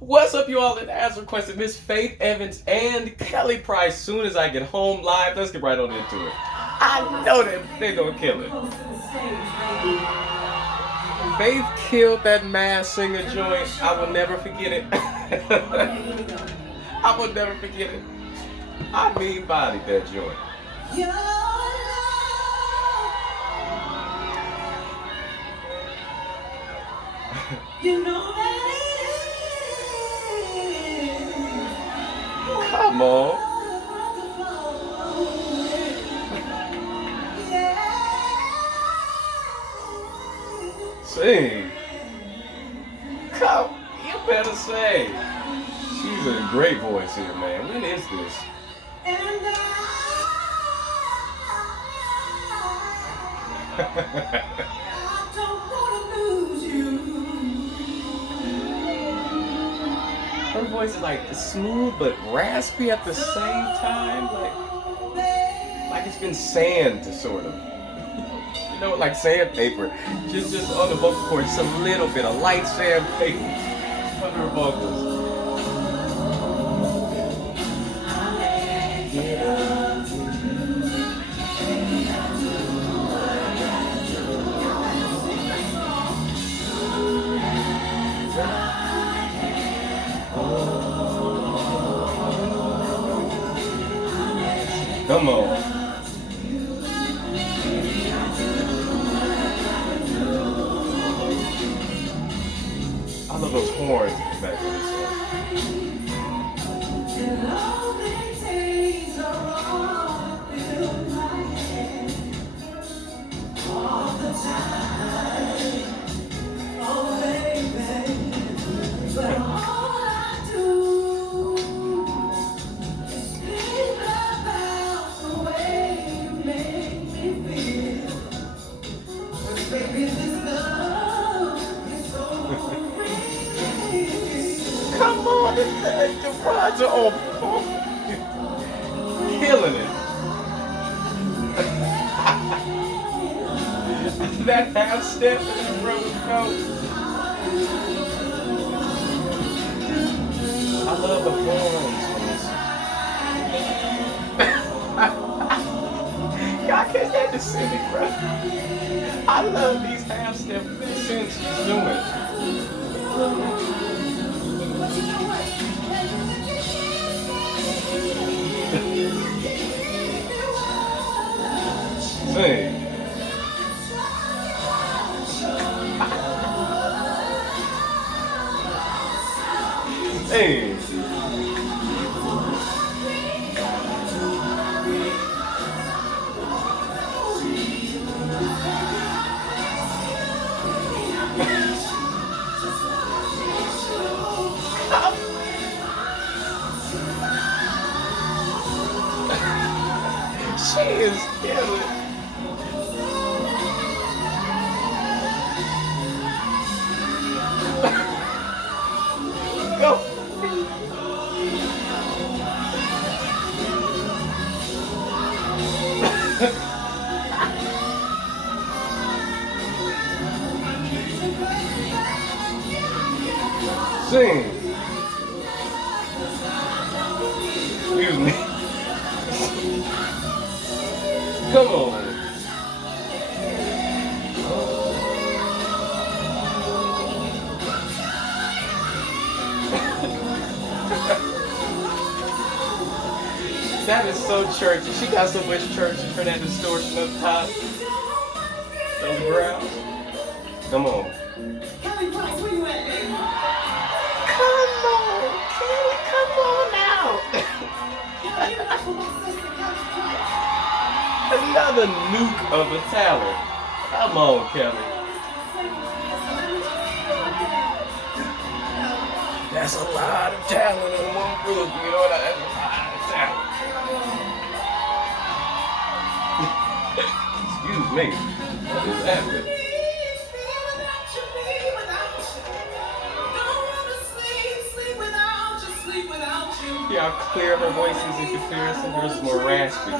What's up, you all? It has requested Miss Faith Evans and Kelly Price. Soon as I get home live, let's get right on into it. I know that they're gonna kill it. Faith killed that Masked Singer joint. I will never forget it. I will never forget it. I mean, bodied that joint. You know that Come on. Sing. Come, you better say. She's a great voice here, man. When is this? Her voice is like smooth but raspy at the same time, like it's been sand to sort of, you know, like sandpaper, just on the vocal cord, just a little bit of light sandpaper on her vocals. Come on. I love those horns in the back of this Come on, the rods are all killing it. That half step in the rubber coat. I love the forms. Y'all catch that descending, bro? I love these half step descents she's doing. Sing. Hey. She is killing. Go. Sing. Excuse me. Come on. That is so churchy. She got so much church for that distortion up top. Those growls. Come on. Kelly Price, where you at, baby? Come on, Kelly. Come on out. Another nuke of a talent. Come on, Kelly. That's a lot of talent in one group. You know what? That's a lot of talent. Excuse me. What is happening? See how clear her voice is in comparison? Hers is more raspy.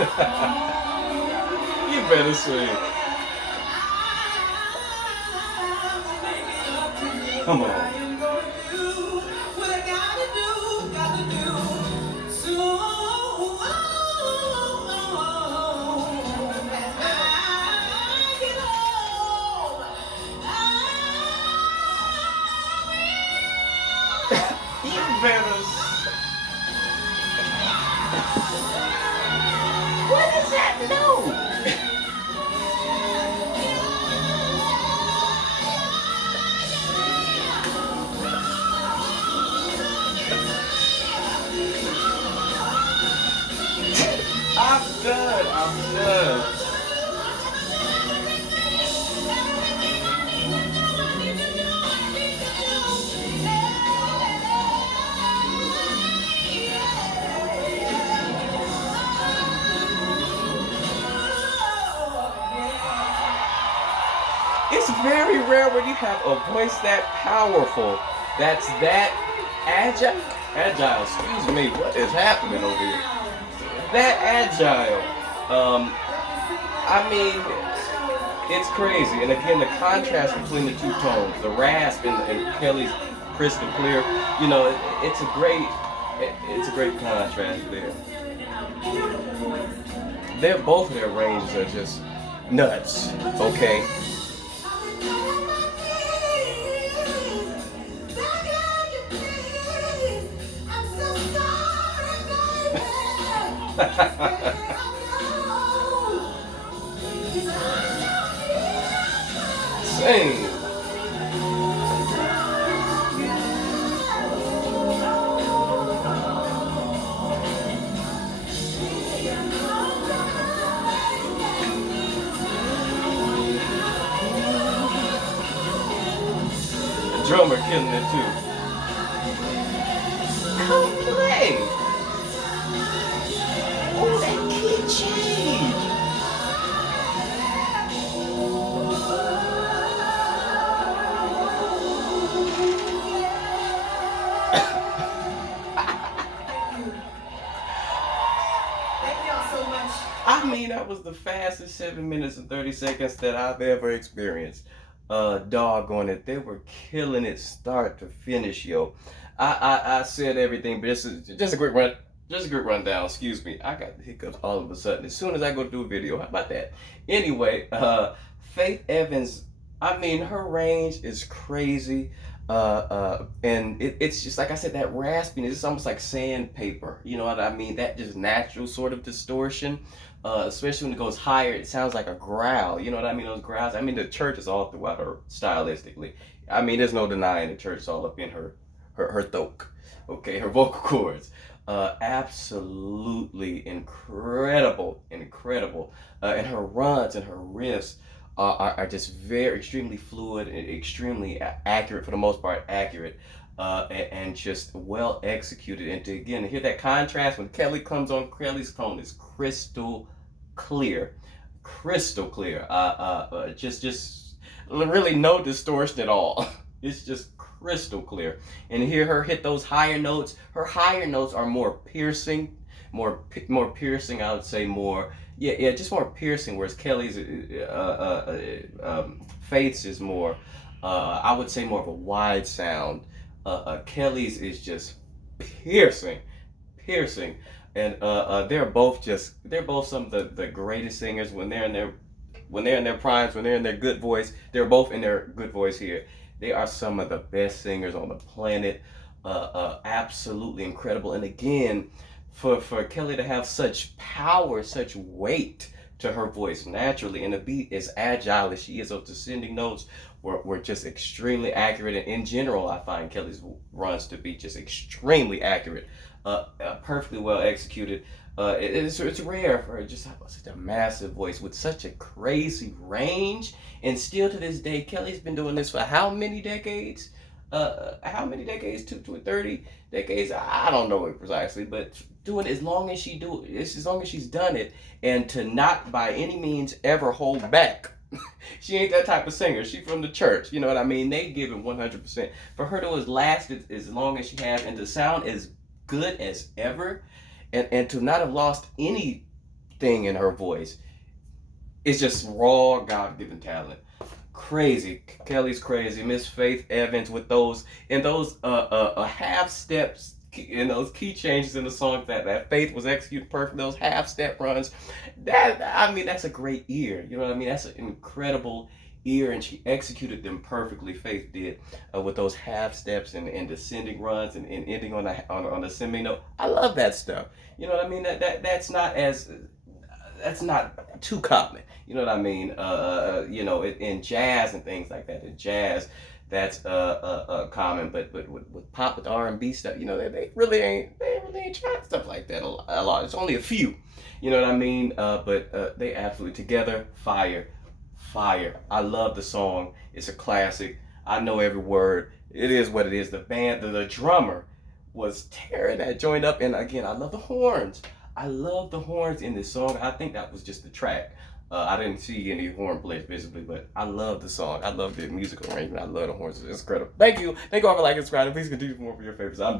You better sing. Come on. You better. What is that note? I'm done. I'm done. It's very rare when you have a voice that powerful, that's that agile. Excuse me, what is happening over here? That agile. I mean, it's crazy. And again, the contrast between the two tones, the rasp and Kelly's crystal clear. You know, it's a great contrast there. They're both of their ranges are just nuts. Okay. Sing. The drummer killing it too. Come play. Oh, that key change. I mean, that was the fastest 7 minutes and 30 seconds that I've ever experienced. Doggone it, they were killing it start to finish, yo. I said everything, but just a quick run. Just a quick rundown, excuse me. I got the hiccups all of a sudden. As soon as I go do a video, how about that? Anyway, Faith Evans, I mean, her range is crazy. And it's just, like I said, that raspiness, it's almost like sandpaper. You know what I mean? That just natural sort of distortion. Especially when it goes higher, it sounds like a growl. You know what I mean? Those growls. I mean, the church is all throughout her stylistically. I mean, there's no denying the church is all up in her throat. Okay, her vocal cords. Absolutely incredible. And her runs and her riffs are just very extremely fluid and extremely accurate, for the most part, accurate. And just well executed. And to again hear that contrast when Kelly comes on, Kelly's tone is crystal clear. Just really no distortion at all. It's just crystal clear. And to hear her hit those higher notes, her higher notes are more piercing, more piercing. I would say more, just more piercing. Whereas Kelly's, Faith's is more, I would say more of a wide sound. Kelly's is just piercing, and they're both some of the greatest singers when they're in their primes, when they're in their good voice. They're both in their good voice here. They are some of the best singers on the planet. Absolutely incredible. And again, for Kelly to have such power, such weight to her voice naturally, and the beat is agile as she is, those descending notes were just extremely accurate. And in general, I find Kelly's runs to be just extremely accurate, perfectly well executed. It's rare for her just have such a massive voice with such a crazy range. And still to this day, Kelly's been doing this for how many decades? How many decades? 30 decades? I don't know it precisely, but doing it as long as as long as she's done it, and to not by any means ever hold back. She ain't that type of singer. She from the church. You know what I mean? They give it 100%. For her to have lasted as long as she has, and to sound as good as ever, and to not have lost any everything in her voice is just raw, God-given talent. Crazy. Kelly's crazy. Miss Faith Evans with those half steps and those key changes in the song that Faith was executing perfect. Those half step runs. That's a great ear. You know what I mean? That's an incredible ear, and she executed them perfectly. Faith did with those half steps and descending runs and ending on a semi note. I love that stuff. You know what I mean? That's not too common. You know what I mean? In jazz and things like that. In jazz, that's common, but with pop, with R&B stuff, they really ain't trying stuff like that a lot. It's only a few. You know what I mean? But they absolutely together, fire. I love the song. It's a classic. I know every word. It is what it is. The band, the drummer was tearing that joint up. And again, I love the horns. I love the horns in this song. I think that was just the track. I didn't see any horn plays visibly, but I love the song. I love the musical arrangement. I love the horns. It's incredible. Thank you. Thank you all for liking and subscribing. Please continue for more of your favorites. I'm done.